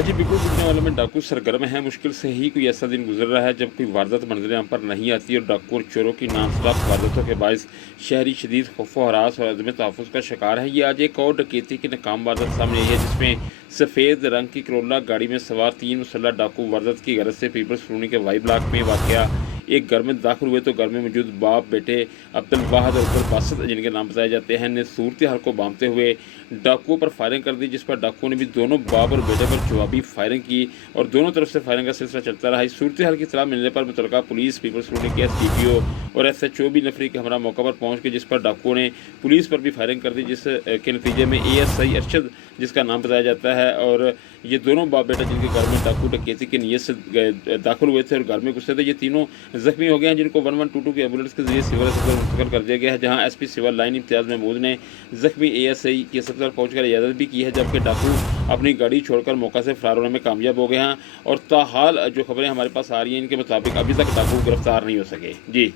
गाजीपुर गुजरने वालों में डाकू सरगर्म है। मुश्किल से ही कोई ऐसा दिन गुजर रहा है जब कोई वारदात मंजर आम पर नहीं आती और डाकू और चोरों की नामशुदा वारदातों के बायस शहरी शदीद खौफ व हरास और अदम तहफ़्फ़ुज़ का शिकार है। ये आज एक और डकैती की नाकाम वारदात सामने आई है, जिसमें सफ़ेद रंग की करोला गाड़ी में सवार 3 मुसल्लह डाकू वारदात की गरज से पीपल्स कॉलोनी के वाई ब्लॉक में वाक़या एक घर में दाखिल हुए तो घर में मौजूद बाप बेटे अब्दुल वाहिद और अब्दुल बासित, जिनके नाम बताए जाते हैं, ने सूरत हाल को भांपते हुए डाकुओं पर फायरिंग कर दी, जिस पर डाकुओं ने भी दोनों बाप और बेटे पर जवाबी फायरिंग की और दोनों तरफ से फायरिंग का सिलसिला चलता रहा। इस सूरत हाल की इत्तला मिलने पर मुतल्लिका पुलिस, पीपल्स कॉलोनी के SDPO और SHO भी नफरी के हमरा मौका पर पहुंच गए, जिस पर डाकुओं ने पुलिस पर भी फायरिंग कर दी, जिस के नतीजे में ASI अरशद, जिसका नाम बताया जाता है, और ये दोनों बाप बेटा जिनके घर में डाकू डकैती की नीयत से दाखिल हुए थे और घर में घुसे थे, ये तीनों जख्मी हो गए हैं, जिनको 1122 की एम्बुलेंस के जरिए सिविल अस्पताल मुंतकिल कर दिया गया है, जहां SP सिविल लाइन इम्तियाज़ महमूद ने जख्मी ASI के अस्पताल पहुंचकर इजाज़त भी की है, जबकि डाकू अपनी गाड़ी छोड़कर मौका से फरार होने में कामयाब हो गए हैं। और ताहाल जो खबरें हमारे पास आ रही हैं, इनके मुताबिक अभी तक डाकू गिरफ्तार नहीं हो सके। जी।